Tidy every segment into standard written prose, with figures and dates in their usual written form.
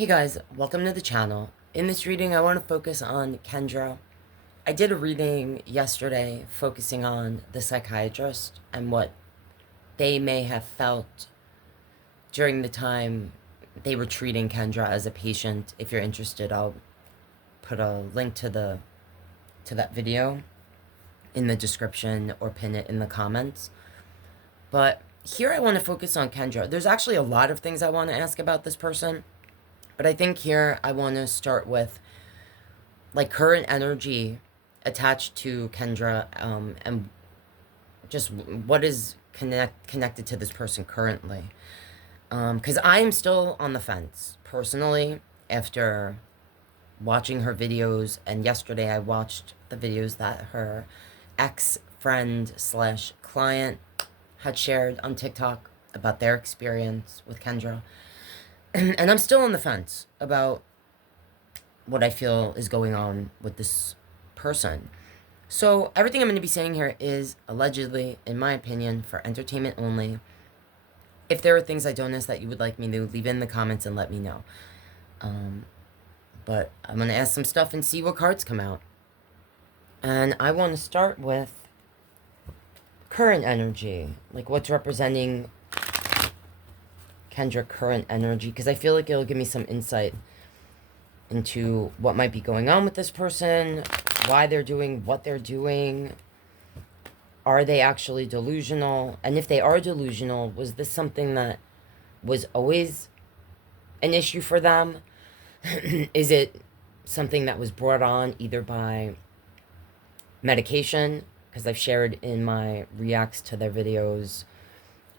Hey guys, welcome to the channel. In this reading, I want to focus on Kendra. I did a reading yesterday focusing on the psychiatrist and what they may have felt during the time they were treating Kendra as a patient. If you're interested, I'll put a link to that video in the description or pin it in the comments. But here I want to focus on Kendra. There's actually a lot of things I want to ask about this person. But I think here I want to start with like current energy attached to Kendra, and just what is connected to this person currently. Because I am still on the fence personally after watching her videos, and yesterday I watched the videos that her ex-friend slash client had shared on TikTok about their experience with Kendra. And I'm still on the fence about what I feel is going on with this person. So everything I'm going to be saying here is allegedly, in my opinion, for entertainment only. If there are things I don't know that you would like me to, leave in the comments and let me know. But I'm going to ask some stuff and see what cards come out. And I want to start with current energy. Like what's representing Kendra current energy, because I feel like it'll give me some insight into what might be going on with this person, why they're doing what they're doing. Are they actually delusional? And if they are delusional, was this something that was always an issue for them? Is it something that was brought on either by medication? Because I've shared in my reacts to their videos,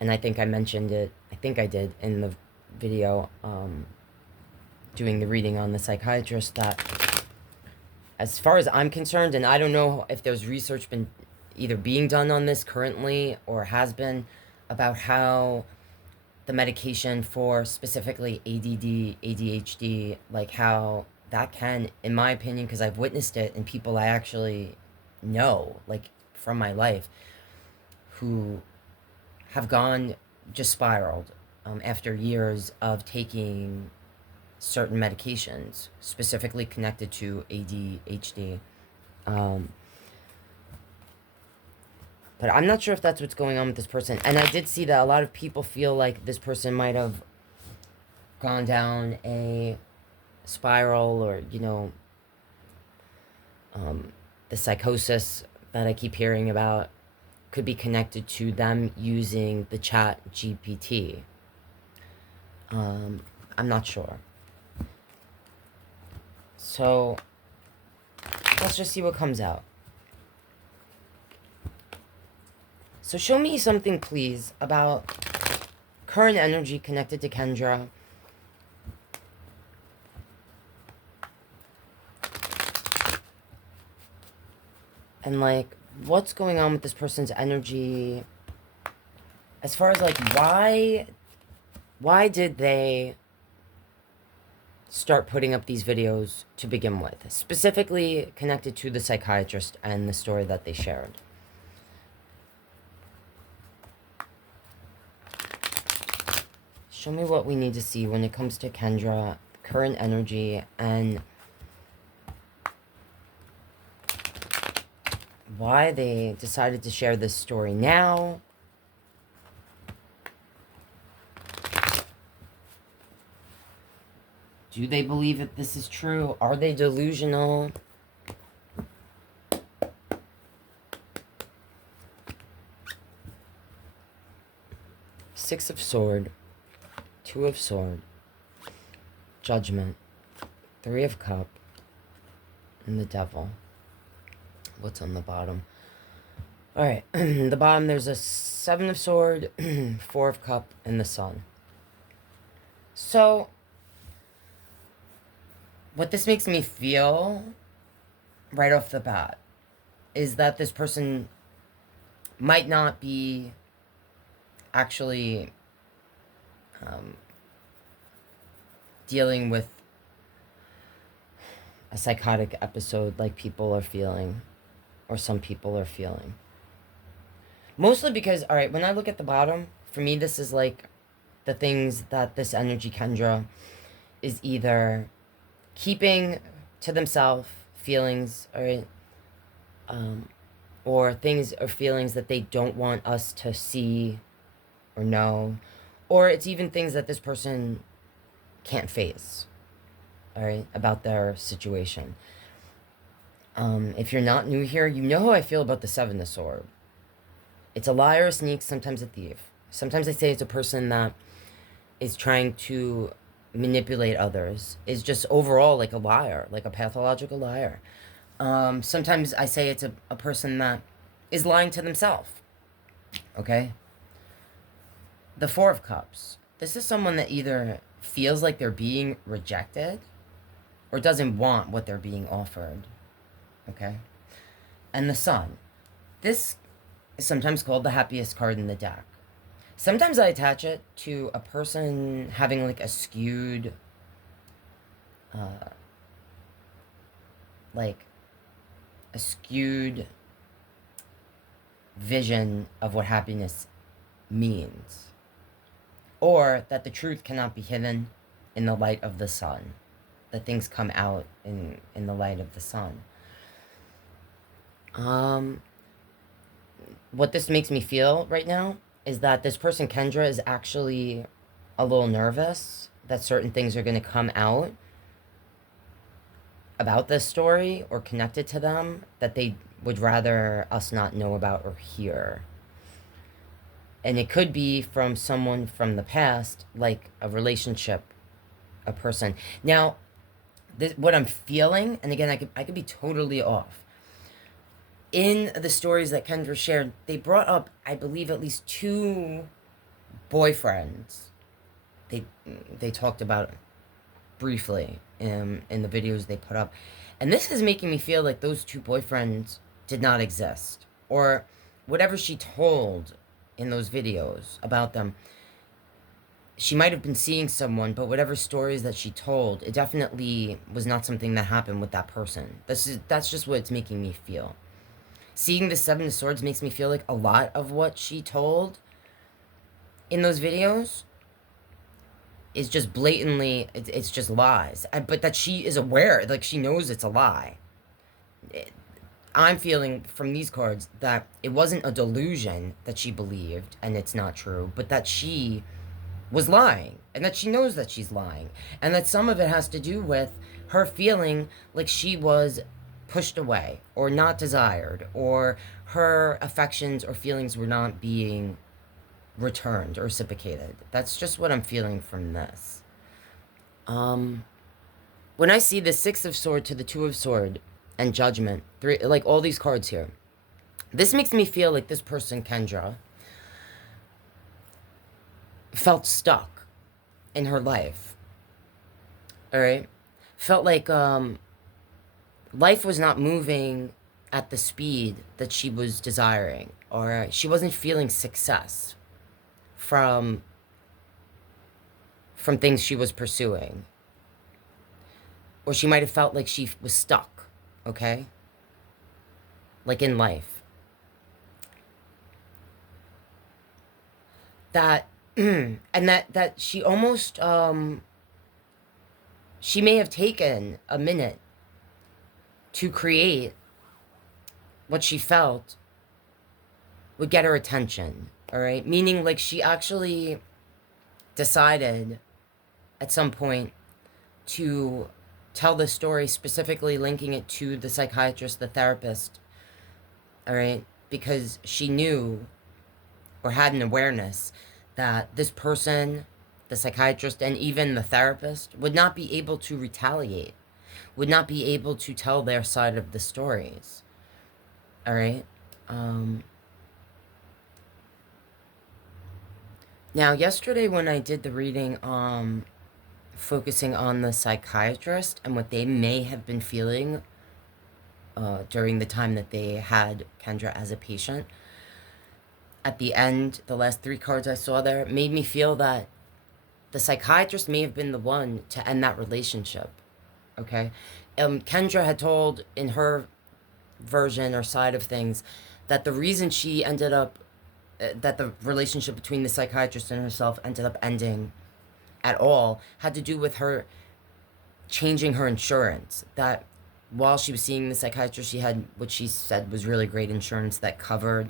and I think I mentioned it, I think I did in the video doing the reading on the psychiatrist, that as far as I'm concerned, and I don't know if there's research been either being done on this currently or has been, about how the medication for specifically ADD, ADHD, like how that can, in my opinion, because I've witnessed it in people I actually know, like from my life, who have gone, just spiraled after years of taking certain medications, specifically connected to ADHD. But I'm not sure if that's what's going on with this person. And I did see that a lot of people feel like this person might have gone down a spiral, or, you know, the psychosis that I keep hearing about could be connected to them using the chat GPT. I'm not sure. So let's just see what comes out. So show me something, please, about current energy connected to Kendra. And like, what's going on with this person's energy as far as like why did they start putting up these videos to begin with, specifically connected to the psychiatrist and the story that they shared. Show me what we need to see when it comes to Kendra, current energy, and why they decided to share this story now. Do they believe that this is true? Are they delusional? Six of Swords, Two of Swords, Judgment, Three of Cups, and the Devil. What's on the bottom? Alright, the bottom there's a Seven of Swords, Four of Cups, and the Sun. So what this makes me feel right off the bat is that this person might not be actually dealing with a psychotic episode like people are feeling, or some people are feeling. Mostly because, all right, when I look at the bottom, for me, this is like the things that this energy Kendra is either keeping to themselves feelings or things or feelings that they don't want us to see or know, or it's even things that this person can't face, all right, about their situation. If you're not new here, you know how I feel about the Seven of Swords. It's a liar, a sneak, sometimes a thief. Sometimes I say it's a person that is trying to manipulate others, is just overall like a liar, like a pathological liar. Sometimes I say it's a person that is lying to themselves, okay? The Four of Cups. This is someone that either feels like they're being rejected or doesn't want what they're being offered, okay? And the Sun. This is sometimes called the happiest card in the deck. Sometimes I attach it to a person having like a skewed, vision of what happiness means. Or that the truth cannot be hidden in the light of the sun. That things come out in the light of the sun. What this makes me feel right now is that this person, Kendra, is actually a little nervous that certain things are going to come out about this story or connected to them that they would rather us not know about or hear. And it could be from someone from the past, like a relationship, a person. Now, what I'm feeling, and again, I could be totally off. In the stories that Kendra shared, they brought up, I believe, at least 2 boyfriends. They talked about briefly in the videos they put up. And this is making me feel like those 2 boyfriends did not exist. Or whatever she told in those videos about them, she might have been seeing someone, but whatever stories that she told, it definitely was not something that happened with that person. That's just what it's making me feel. Seeing the Seven of Swords makes me feel like a lot of what she told in those videos is just blatantly, it's just lies. But that she is aware, like she knows it's a lie. I'm feeling from these cards that it wasn't a delusion that she believed, and it's not true, but that she was lying, and that she knows that she's lying, and that some of it has to do with her feeling like she was pushed away, or not desired, or her affections or feelings were not being returned or reciprocated. That's just what I'm feeling from this. When I see the Six of Swords to the Two of Swords and Judgment, like all these cards here, this makes me feel like this person, Kendra, felt stuck in her life. All right? Felt like life was not moving at the speed that she was desiring, or she wasn't feeling success from things she was pursuing. Or she might have felt like she was stuck, okay? Like in life. That, and that she almost, she may have taken a minute to create what she felt would get her attention, all right? Meaning, like, she actually decided at some point to tell the story, specifically linking it to the psychiatrist, the therapist, all right? Because she knew or had an awareness that this person, the psychiatrist, and even the therapist would not be able to retaliate, would not be able to tell their side of the stories, all right? Now, yesterday when I did the reading, focusing on the psychiatrist and what they may have been feeling during the time that they had Kendra as a patient, at the end, the last 3 cards I saw there made me feel that the psychiatrist may have been the one to end that relationship, okay? Kendra had told in her version or side of things that the reason she ended up, that the relationship between the psychiatrist and herself ended up ending at all, had to do with her changing her insurance. That while she was seeing the psychiatrist, she had what she said was really great insurance that covered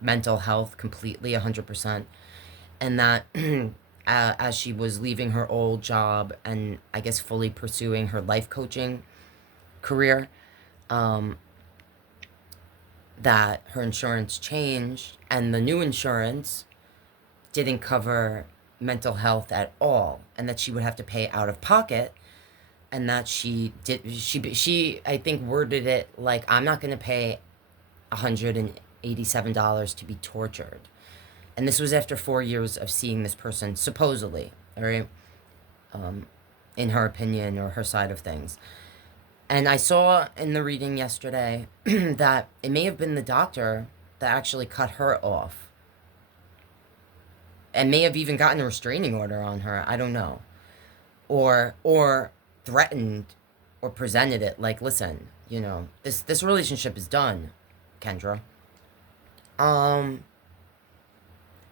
mental health completely, 100%. And that as she was leaving her old job and I guess fully pursuing her life coaching career, that her insurance changed and the new insurance didn't cover mental health at all, and that she would have to pay out of pocket, and that she I think worded it like, I'm not going to pay $187 to be tortured. And this was after 4 years of seeing this person, supposedly, all right, in her opinion or her side of things. And I saw in the reading yesterday that it may have been the doctor that actually cut her off and may have even gotten a restraining order on her. I don't know. Or threatened or presented it like, listen, you know, this relationship is done, Kendra.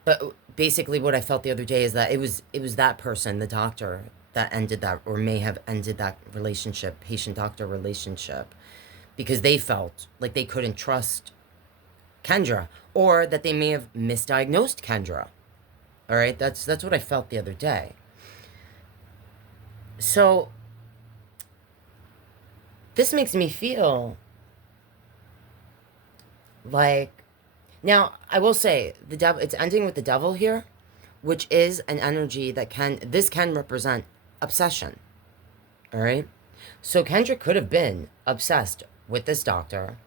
But basically what I felt the other day is that it was that person, the doctor, that ended that, or may have ended that relationship, patient-doctor relationship, because they felt like they couldn't trust Kendra, or that they may have misdiagnosed Kendra. All right, that's what I felt the other day. So this makes me feel like, now I will say the devil, it's ending with the devil here, which is an energy that can represent obsession. All right, so Kendra could have been obsessed with this doctor.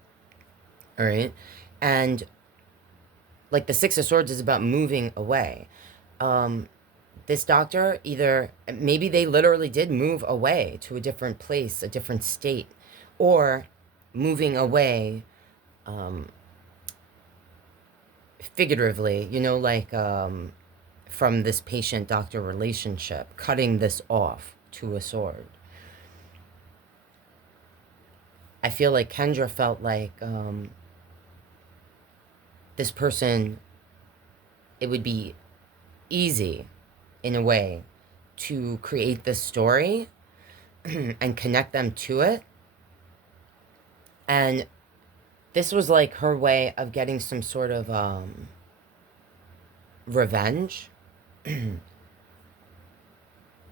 All right, and like the Six of Swords is about moving away. This doctor, either maybe they literally did move away to a different place, a different state, or moving away figuratively, you know, like from this patient-doctor relationship, cutting this off to a sword. I feel like Kendra felt like this person, it would be easy in a way to create this story and connect them to it. And this was like her way of getting some sort of revenge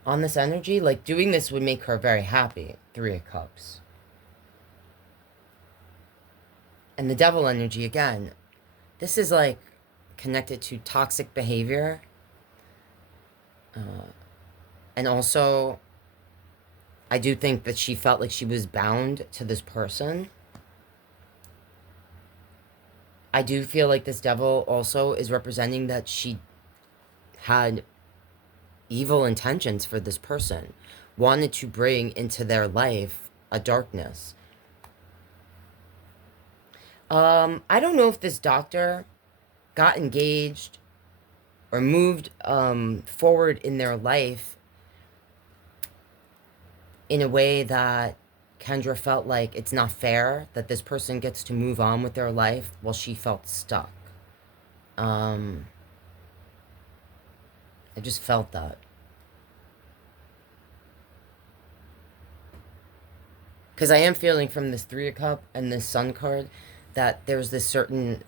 on this energy. Like doing this would make her very happy. 3 of Cups. And the devil energy again. This is like connected to toxic behavior. And also, I do think that she felt like she was bound to this person. I do feel like this devil also is representing that she had evil intentions for this person, wanted to bring into their life a darkness. I don't know if this doctor got engaged or moved forward in their life in a way that Kendra felt like it's not fair that this person gets to move on with their life while she felt stuck. I just felt that. Because I am feeling from this 3 of Cups and this Sun card that there's this certain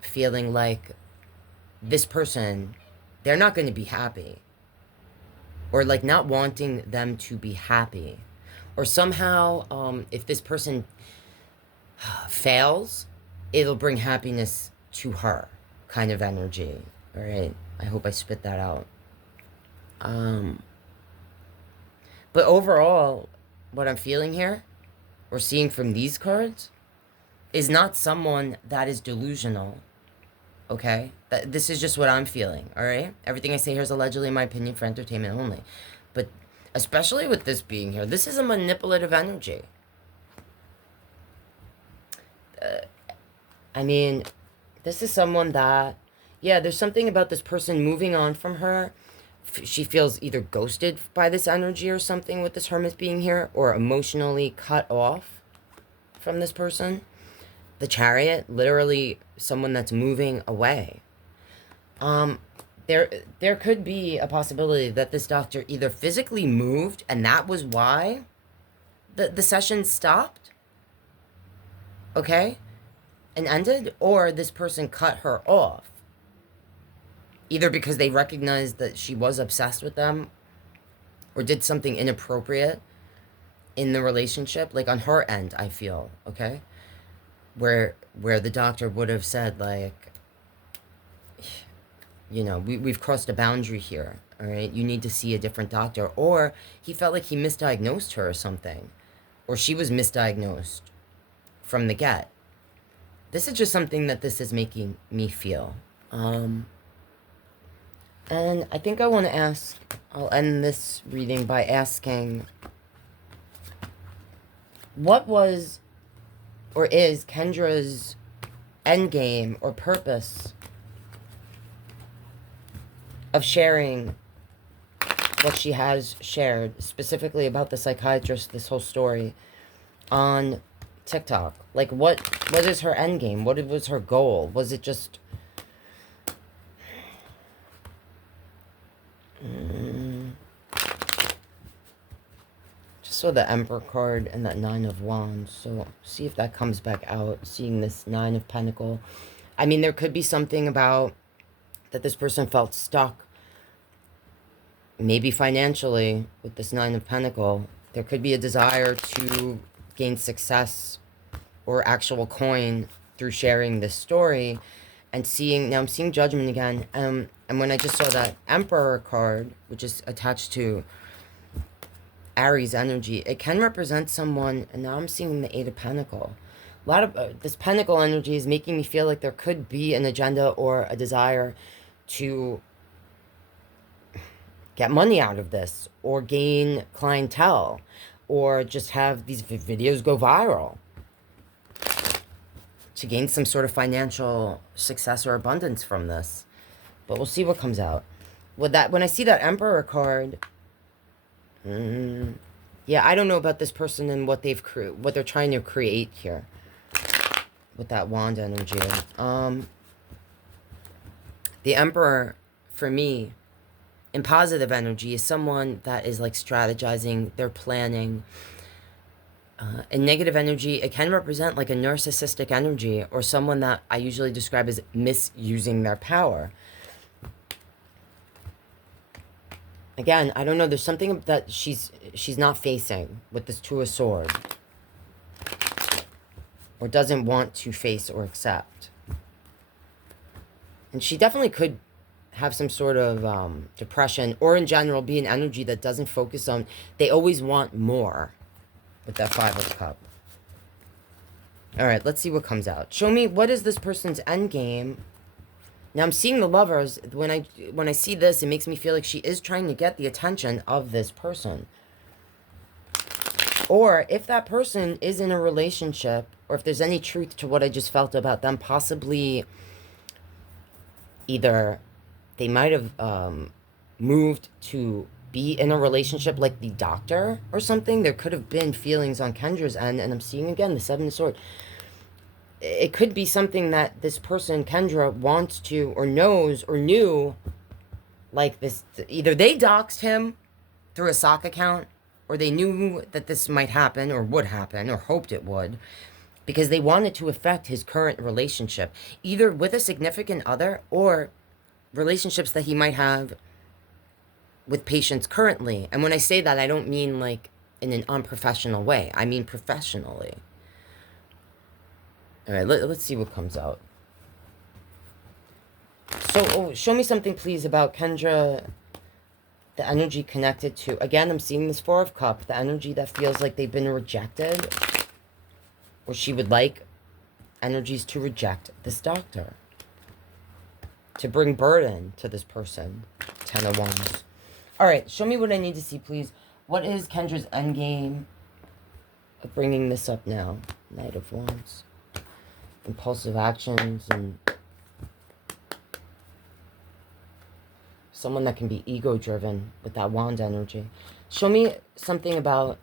feeling like this person, they're not going to be happy. Or like not wanting them to be happy. Or somehow, if this person fails, it'll bring happiness to her, kind of energy. All right, I hope I spit that out. But overall, what I'm feeling here, or seeing from these cards, is not someone that is delusional. Okay? This is just what I'm feeling, all right? Everything I say here is allegedly, in my opinion, for entertainment only. But especially with this being here, this is a manipulative energy. I mean, this is someone that, yeah, there's something about this person moving on from her. She feels either ghosted by this energy or something with this Hermit being here, or emotionally cut off from this person. The Chariot, literally someone that's moving away. There could be a possibility that this doctor either physically moved, and that was why the session stopped, okay, and ended, or this person cut her off, either because they recognized that she was obsessed with them or did something inappropriate in the relationship, like on her end, I feel, okay, where the doctor would have said, like, you know, we've crossed a boundary here, all right, you need to see a different doctor, or he felt like he misdiagnosed her or something, or she was misdiagnosed from the get. This is just something that this is making me feel. And I think I want to ask, I'll end this reading by asking, what was or is Kendra's endgame or purpose of sharing what she has shared, specifically about the psychiatrist, this whole story, on TikTok? Like, what is her end game? What was her goal? Was it just just saw the Emperor card and that Nine of Wands, so see if that comes back out, seeing this Nine of Pentacle. I mean, there could be something about that this person felt stuck, maybe financially, with this Nine of Pentacle. There could be a desire to gain success or actual coin through sharing this story, and seeing, now I'm seeing Judgment again, and when I just saw that Emperor card, which is attached to Aries energy, it can represent someone, and now I'm seeing the Eight of Pentacle. A lot of this Pentacle energy is making me feel like there could be an agenda or a desire to get money out of this, or gain clientele, or just have these videos go viral to gain some sort of financial success or abundance from this. But we'll see what comes out. With that, when I see that Emperor card, yeah, I don't know about this person and what they're trying to create here with that Wand energy. The Emperor, for me, in positive energy, is someone that is like strategizing, they're planning. In negative energy, it can represent like a narcissistic energy, or someone that I usually describe as misusing their power. Again, I don't know, there's something that she's not facing with this Two of Swords, or doesn't want to face or accept. And she definitely could have some sort of depression, or in general be an energy that doesn't focus on, they always want more with that Five of Cups. All right, let's see what comes out. Show me, what is this person's end game? Now I'm seeing the Lovers. When I see this, it makes me feel like she is trying to get the attention of this person. Or if that person is in a relationship, or if there's any truth to what I just felt about them, possibly either they might have moved to be in a relationship like the Doctor or something. There could have been feelings on Kendra's end, and I'm seeing again the Seven of Swords. It could be something that this person, Kendra, wants to, or knows, or knew, like this, either they doxed him through a sock account, or they knew that this might happen, or would happen, or hoped it would, because they wanted to affect his current relationship, either with a significant other, or relationships that he might have with patients currently. And when I say that, I don't mean like in an unprofessional way. I mean professionally. All right, let's see what comes out. So, show me something, please, about Kendra, the energy connected to, again, I'm seeing this Four of Cups, the energy that feels like they've been rejected, or she would like energies to reject this Doctor, to bring burden to this person. Ten of Wands. All right, show me what I need to see, please. What is Kendra's endgame of bringing this up now? Knight of Wands. Impulsive actions, and someone that can be ego-driven with that Wand energy. Show me something about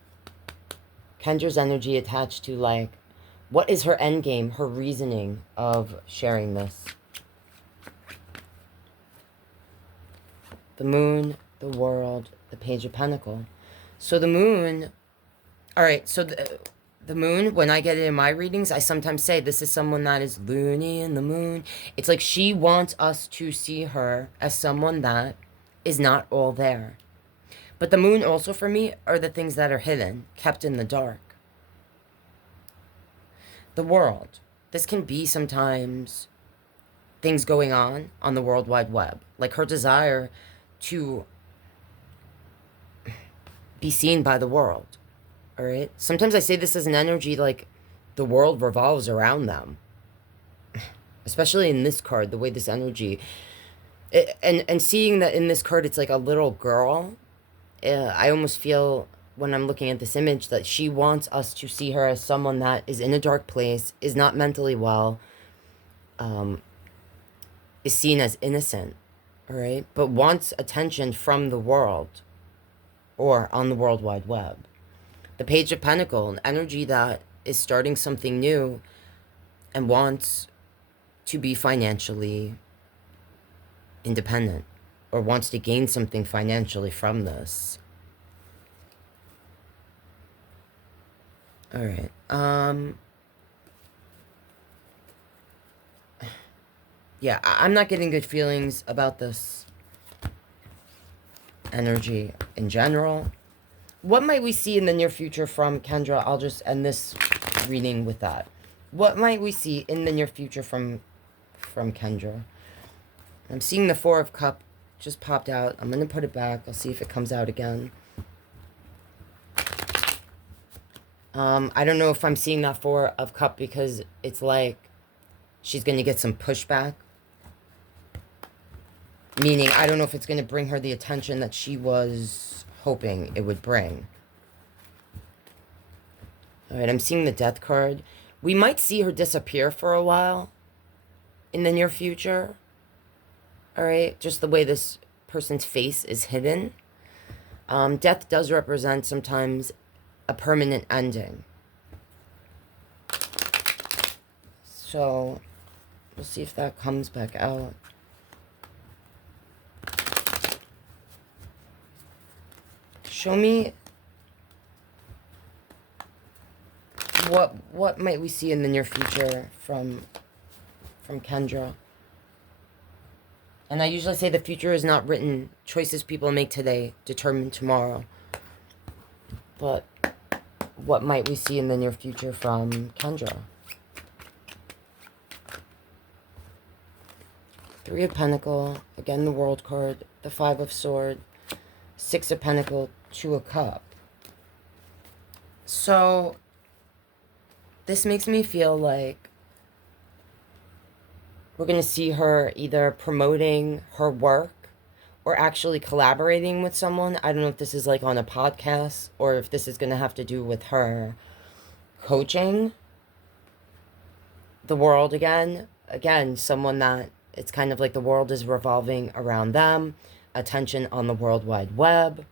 Kendra's energy attached to, like, what is her end game, her reasoning of sharing this? The Moon, the World, the Page of Pentacles. So the Moon, All right, so the moon, when I get it in my readings, I sometimes say this is someone that is loony in the moon. It's like she wants us to see her as someone that is not all there. But the moon also for me are the things that are hidden, kept in the dark. The world. This can be sometimes things going on the World Wide Web. Like her desire to be seen by the world. All right. Sometimes I say this as an energy like the world revolves around them. Especially in this card, the way this energy, and seeing that in this card, it's like a little girl. I almost feel when I'm looking at this image that she wants us to see her as someone that is in a dark place, is not mentally well, is seen as innocent, all right, but wants attention from the world or on the World Wide Web. The Page of Pentacles, an energy that is starting something new and wants to be financially independent or wants to gain something financially from this. All right. Yeah, I'm not getting good feelings about this energy in general. What might we see in the near future from Kendra? I'll just end this reading with that. What might we see in the near future from Kendra? I'm seeing the Four of Cups just popped out. I'm going to put it back. I'll see if it comes out again. I don't know if I'm seeing that Four of Cups because it's like she's going to get some pushback. Meaning, I don't know if it's going to bring her the attention that she was hoping it would bring. All right, I'm seeing the Death card. We might see her disappear for a while in the near future. All right, just the way this person's face is hidden. Death does represent sometimes a permanent ending. So, we'll see if that comes back out. Show me what might we see in the near future from Kendra. And I usually say the future is not written. Choices people make today determine tomorrow. But what might we see in the near future from Kendra? Three of Pentacles, again the World card, the Five of Swords, Six of Pentacles, Two of Cups. So, this makes me feel like we're going to see her either promoting her work or actually collaborating with someone. I don't know if this is like on a podcast or if this is going to have to do with her coaching the world again. Again, someone that it's kind of like the world is revolving around them. Attention on the World Wide Web.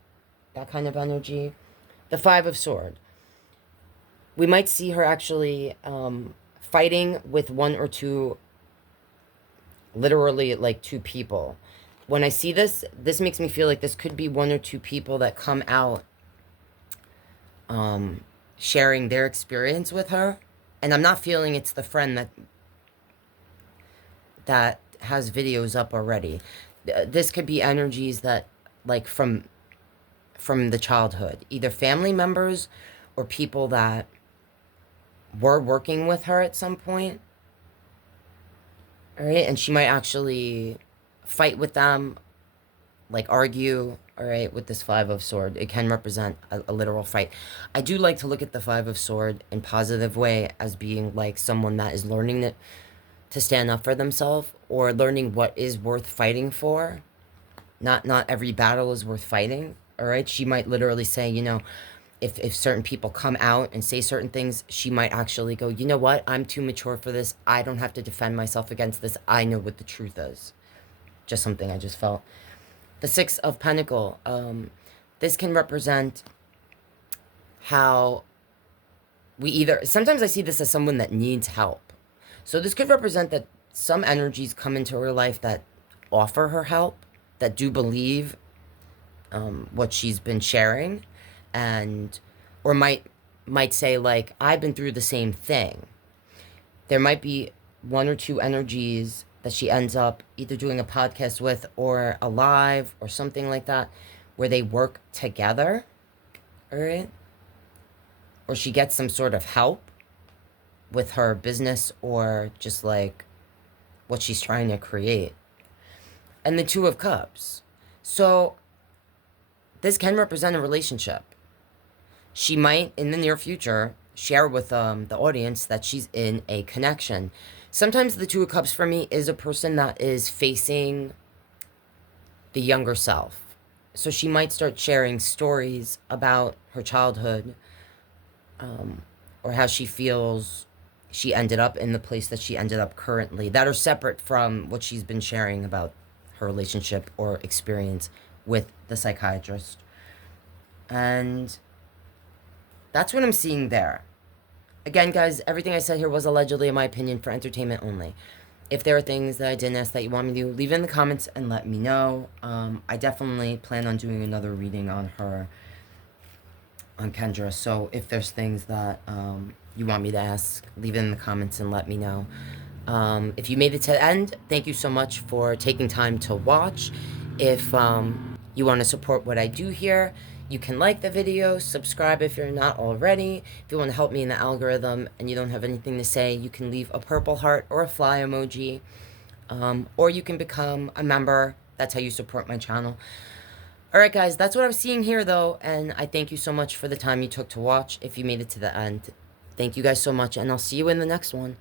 That kind of energy. The Five of Swords. We might see her actually fighting with one or two, literally like two people. When I see this, this makes me feel like this could be one or two people that come out sharing their experience with her. And I'm not feeling it's the friend that has videos up already. This could be energies that, like, from the childhood. Either family members or people that were working with her at some point. All right, and she might actually fight with them, like argue, all right, with this Five of Swords. It can represent a literal fight. I do like to look at the Five of Swords in positive way as being like someone that is learning to stand up for themselves or learning what is worth fighting for. Not every battle is worth fighting, all right? She might literally say, you know, if certain people come out and say certain things, she might actually go, you know what? I'm too mature for this. I don't have to defend myself against this. I know what the truth is. Just something I just felt. The Six of Pentacles. This can represent how we either... Sometimes I see this as someone that needs help. So this could represent that some energies come into her life that offer her help, that do believe what she's been sharing, and or might might say, like, I've been through the same thing. There might be one or two energies that she ends up either doing a podcast with or a live or something like that where they work together, all right? Or she gets some sort of help with her business or just like what she's trying to create. And the Two of Cups. So this can represent a relationship. She might, in the near future, share with the audience that she's in a connection. Sometimes the Two of Cups for me is a person that is facing the younger self. So she might start sharing stories about her childhood, or how she feels she ended up in the place that she ended up currently, that are separate from what she's been sharing about her relationship or experience with the psychiatrist. And that's what I'm seeing there. Again, guys, everything I said here was allegedly, in my opinion, for entertainment only. If there are things that I didn't ask that you want me to, leave it in the comments and let me know. I definitely plan on doing another reading on her, on Kendra. So if there's things that you want me to ask, leave it in the comments and let me know. If you made it to the end, thank you so much for taking time to watch. If you want to support what I do here, you can like the video, subscribe if you're not already. If you want to help me in the algorithm and you don't have anything to say, you can leave a purple heart or a fly emoji. Or you can become a member. That's how you support my channel. Alright guys, that's what I'm seeing here though, and I thank you so much for the time you took to watch. If you made it to the end, thank you guys so much, and I'll see you in the next one.